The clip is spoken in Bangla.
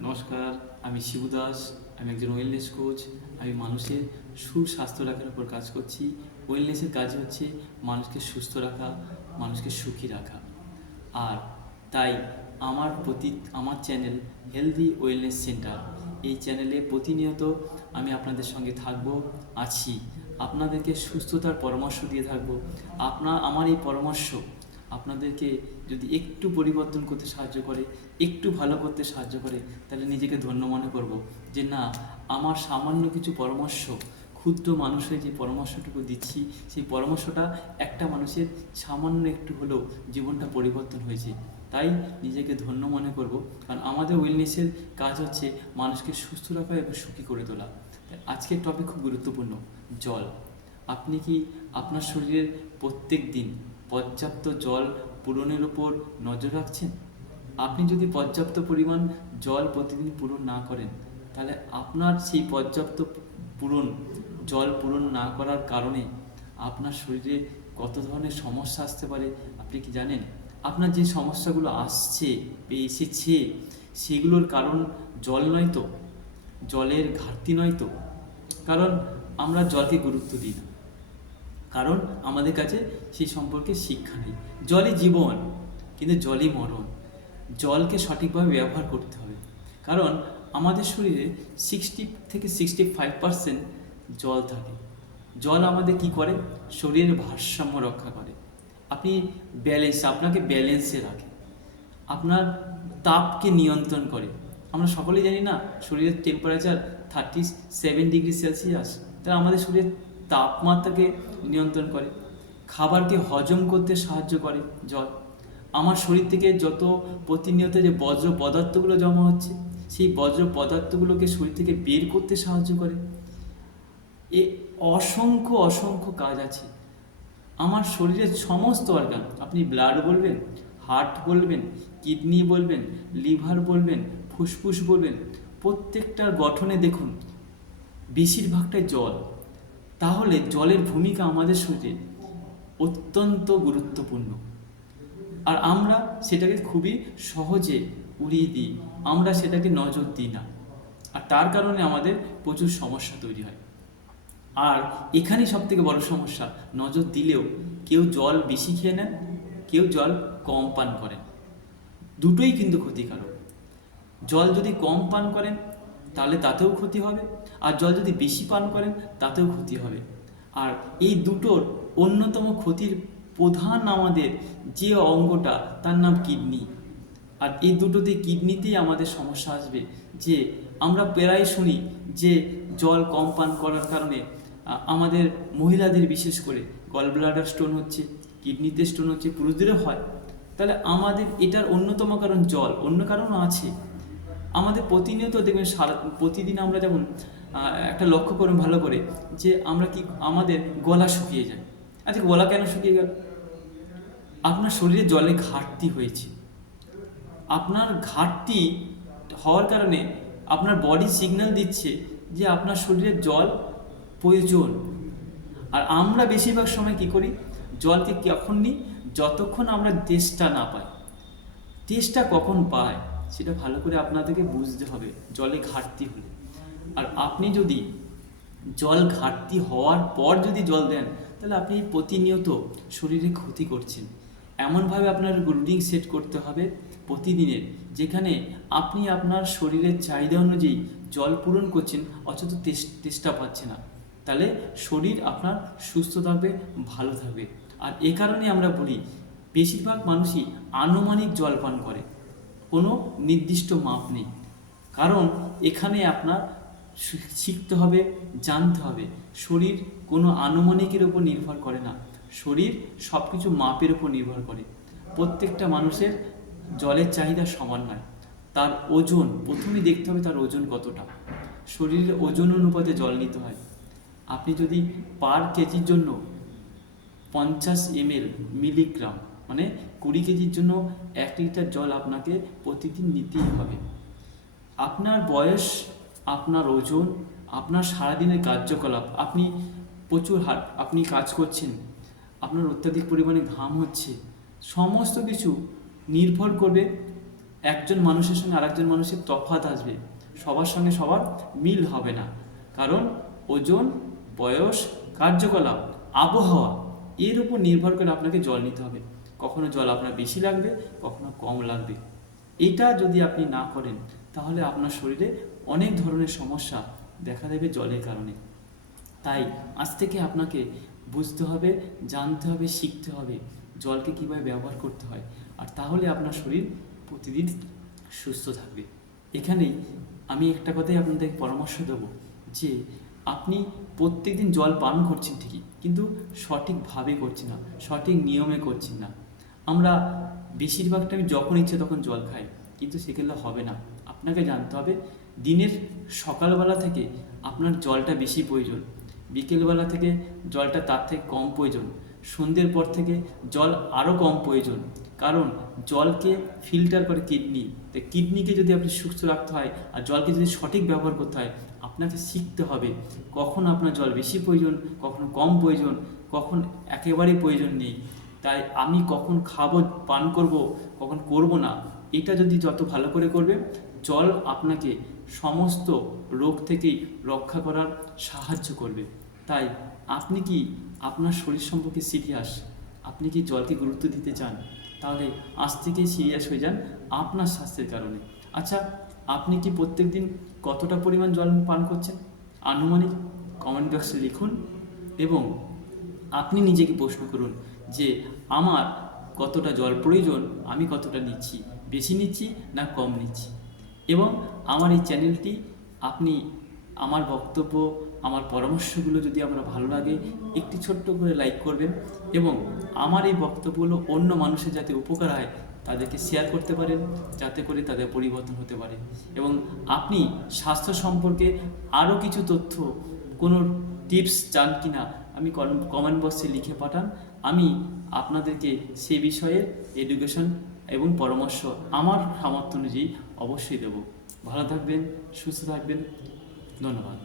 নমস্কার, আমি শিবু দাস। আমি একজন ওয়েলনেস কোচ। আমি মানুষের সুস্বাস্থ্য রাখার উপর কাজ করছি। ওয়েলনেসের কাজ হচ্ছে মানুষকে সুস্থ রাখা, মানুষকে সুখী রাখা। আর তাই আমার চ্যানেল হেলদি ওয়েলনেস সেন্টার, এই চ্যানেলে প্রতিনিয়ত আমি আপনাদের সঙ্গে আছি। আপনাদেরকে সুস্থতার পরামর্শ দিয়ে থাকবো। আমার এই পরামর্শ আপনাদেরকে যদি একটু পরিবর্তন করতে সাহায্য করে, একটু ভালো করতে সাহায্য করে, তাহলে নিজেকে ধন্য মনে করব যে না, আমার সামান্য কিছু পরামর্শ, ক্ষুদ্র মানুষের যে পরামর্শটুকু দিচ্ছি, সেই পরামর্শটা একটা মানুষের সামান্য একটু হলেও জীবনটা পরিবর্তন হয়েছে। তাই নিজেকে ধন্য মনে করব, কারণ আমাদের ওয়েলনেসের কাজ হচ্ছে মানুষকে সুস্থ রাখা এবং সুখী করে তোলা। আজকের টপিক খুব গুরুত্বপূর্ণ, জল। আপনি কি আপনার শরীরের প্রত্যেক দিন পর্যাপ্ত জল পূরণের উপর নজর রাখছেন? আপনি যদি পর্যাপ্ত পরিমাণ জল প্রতিদিন পূরণ না করেন, তাহলে আপনার সেই পর্যাপ্ত জল পূরণ না করার কারণে আপনার শরীরে কত ধরনের সমস্যা আসতে পারে আপনি কি জানেন? আপনার যে সমস্যাগুলো এসেছে, সেগুলোর কারণ জল নয় তো, জলের ঘাটতি নয় তো। কারণ আমরা জলকে গুরুত্ব দিই না, কারণ আমাদের কাছে সেই সম্পর্কে শিক্ষা নেই। জলই জীবন, কিন্তু জলই মরণ। জলকে সঠিকভাবে ব্যবহার করতে হবে, কারণ আমাদের শরীরে 60 থেকে 65% জল থাকে। জল আমাদের কি করে? শরীরের ভারসাম্য রক্ষা করে। আপনাকে ব্যালেন্সে রাখে, আপনার তাপকে নিয়ন্ত্রণ করে। আমরা সকলেই জানি না, শরীরের টেম্পারেচার 37 ডিগ্রি সেলসিয়াস। তারা আমাদের শরীরের তাপমাত্রাকে নিয়ন্ত্রণ করে। খাবারকে হজম করতে সাহায্য করে জল। আমার শরীর থেকে যত প্রতিনিয়ত যে বজ্র পদার্থগুলো জমা হচ্ছে, সেই বজ্র পদার্থগুলোকে শরীর থেকে বের করতে সাহায্য করে। এ অসংখ্য অসংখ্য কাজ আছে। আমার শরীরের সমস্ত অর্গান, আপনি ব্লাড বলবেন, হার্ট বলবেন, কিডনি বলবেন, লিভার বলবেন, ফুসফুস বলবেন, প্রত্যেকটার গঠনে দেখুন বেশিরভাগটাই জল। তাহলে জলের ভূমিকা আমাদের শরীরে অত্যন্ত গুরুত্বপূর্ণ। আর আমরা সেটাকে খুবই সহজে উড়িয়ে দিই, আমরা সেটাকে নজর দিই না। আর তার কারণে আমাদের প্রচুর সমস্যা তৈরি হয়। আর এখানেই সব থেকে বড় সমস্যা, নজর দিলেও কেউ জল বেশি খেয়ে নেন, কেউ জল কম পান করেন। দুটোই কিন্তু ক্ষতিকারক। জল যদি কম পান করেন তাহলে তাতেও ক্ষতি হবে, আর জল যদি বেশি পান করেন তাতেও ক্ষতি হবে। আর এই দুটোর অন্যতম ক্ষতির প্রধান আমাদের যে অঙ্গটা, তার নাম কিডনি। আর এই কিডনিতেই আমাদের সমস্যা আসবে। যে আমরা প্রায় শুনি যে জল কম পান করার কারণে আমাদের মহিলাদের বিশেষ করে গল ব্লাডার স্টোন হচ্ছে, কিডনিতে স্টোন হচ্ছে, পুরুষদেরও হয়। তাহলে আমাদের এটার অন্যতম কারণ জল, অন্য কারণও আছে। আমাদের প্রতিনিয়ত দেখবেন, প্রতিদিন আমরা যেমন একটা লক্ষ্য করুন ভালো করে, যে আমাদের গলা শুকিয়ে যায়। আচ্ছা, গলা কেন শুকিয়ে গেল? আপনার শরীরে জলে ঘাটতি হয়েছে। আপনার ঘাটতি হওয়ার কারণে আপনার বডি সিগন্যাল দিচ্ছে যে আপনার শরীরে জল প্রয়োজন। আর আমরা বেশিরভাগ সময় কি করি? জলকে কখন নিই? যতক্ষণ আমরা তেষ্টা না পাই। তেষ্টা কখন পায় সেটা ভালো করে আপনাদেরকে বুঝতে হবে জলে ঘাটতি হলে। আর আপনি যদি জল ঘাটতি হওয়ার পর যদি জল দেন, তাহলে আপনি প্রতিনিয়ত শরীরে ক্ষতি করছেন। এমনভাবে আপনার রুটিন সেট করতে হবে প্রতিদিনের, যেখানে আপনি আপনার শরীরের চাহিদা অনুযায়ী জল পূরণ করছেন, অথচ তেষ্টা পাচ্ছে না। তাহলে শরীর আপনার সুস্থ থাকবে, ভালো থাকবে। আর এ কারণে আমরা বলি, বেশিরভাগ মানুষই আনুমানিক জল পান করে, কোনো নির্দিষ্ট মাপ নেই। কারণ এখানে আপনার শিখতে হবে, জানতে হবে, শরীর কোনো আনুমানিকের উপর নির্ভর করে না, শরীর সব কিছু মাপের উপর নির্ভর করে। প্রত্যেকটা মানুষের জলের চাহিদা সমান নয়। তার ওজন, প্রথমেই দেখতে হবে তার ওজন কতটা। শরীরের ওজন অনুপাতে জল নিতে হয়। আপনি যদি পার কেজির জন্য 50 ml মিলিগ্রাম, মানে 20 কেজির জন্য 1 লিটার জল আপনাকে প্রতিদিন নিতেই হবে। আপনার বয়স, আপনার ওজন, আপনার সারাদিনের কার্যকলাপ, আপনি কাজ করছেন, আপনার অত্যাধিক পরিমাণে ঘাম হচ্ছে, সমস্ত কিছু নির্ভর করবে একজন মানুষের সঙ্গে আরেকজন মানুষের তফাৎ আসবে, সবার সঙ্গে সবার মিল হবে না, কারণ ওজন, বয়স, কার্যকলাপ, আবহাওয়া এর উপর নির্ভর করে আপনাকে জল নিতে হবে। কখনো জল আপনার বেশি লাগবে, কখনো কম লাগবে। এটা যদি আপনি না করেন তাহলে আপনার শরীরে অনেক ধরনের সমস্যা দেখা দেবে জলের কারণে। তাই আজ থেকে আপনাকে বুঝতে হবে, জানতে হবে, শিখতে হবে জলকে কীভাবে ব্যবহার করতে হয়, আর তাহলে আপনার শরীর প্রতিদিন সুস্থ থাকবে। এখানেই আমি একটা কথাই আপনাদেরকে পরামর্শ দেবো যে আপনি প্রত্যেকদিন জল পান করছেন ঠিকই, কিন্তু সঠিকভাবে করছেন না, সঠিক নিয়মে করছেন না। আমরা বেশিরভাগ টাইম যখন ইচ্ছে তখন জল খাই, কিন্তু সেগুলো হবে না। আপনাকে জানতে হবে দিনের সকালবেলা থেকে আপনার জলটা বেশি প্রয়োজন, বিকেলবেলা থেকে জলটা তার থেকে কম প্রয়োজন, সন্ধ্যের পর থেকে জল আরও কম প্রয়োজন। কারণ জলকে ফিল্টার করে কিডনি, তাই কিডনিকে যদি আপনি সুস্থ রাখতে হয় আর জলকে যদি সঠিক ব্যবহার করতে হয়, আপনাকে শিখতে হবে কখন আপনার জল বেশি প্রয়োজন, কখন কম প্রয়োজন, কখন একেবারেই প্রয়োজন নেই। তাই আমি কখন খাবো, পান করব, কখন করব না, এটা যদি যত ভালো করে করবে, জল আপনাকে সমস্ত রোগ থেকেই রক্ষা করার সাহায্য করবে। তাই আপনি কি আপনার শরীর সম্পর্কে সিরিয়াস, আপনি কি জলকে গুরুত্ব দিতে চান, তাহলে আজ থেকেই সিরিয়াস হয়ে যান আপনার স্বাস্থ্যের কারণে। আচ্ছা, আপনি কি প্রত্যেকদিন কতটা পরিমাণ জল পান করছেন আনুমানিক কমেন্ট বক্সে লিখুন, এবং আপনি নিজেকে প্রশ্ন করুন যে আমার কতটা জল প্রয়োজন, আমি কতটা নিচ্ছি, বেশি নিচ্ছি না কম নিচ্ছি। এবং আমার এই চ্যানেলটি আপনি, আমার বক্তব্য, আমার পরামর্শগুলো যদি আপনার ভালো লাগে একটি ছোট্ট করে লাইক করবেন, এবং আমার এই বক্তব্যগুলো অন্য মানুষের যাতে উপকার হয় তাদেরকে শেয়ার করতে পারেন, যাতে করে তাদের পরিবর্তন হতে পারে। এবং আপনি স্বাস্থ্য সম্পর্কে আরও কিছু তথ্য, কোনো টিপস চান কি না, আমি কমেন্ট বক্সে লিখে পাঠান, আমি আপনাদেরকে সে বিষয়ে এডুকেশন এবং পরামর্শ আমার সামর্থ্য অনুযায়ী অবশ্যই দেব। ভালো থাকবেন, সুস্থ থাকবেন, ধন্যবাদ।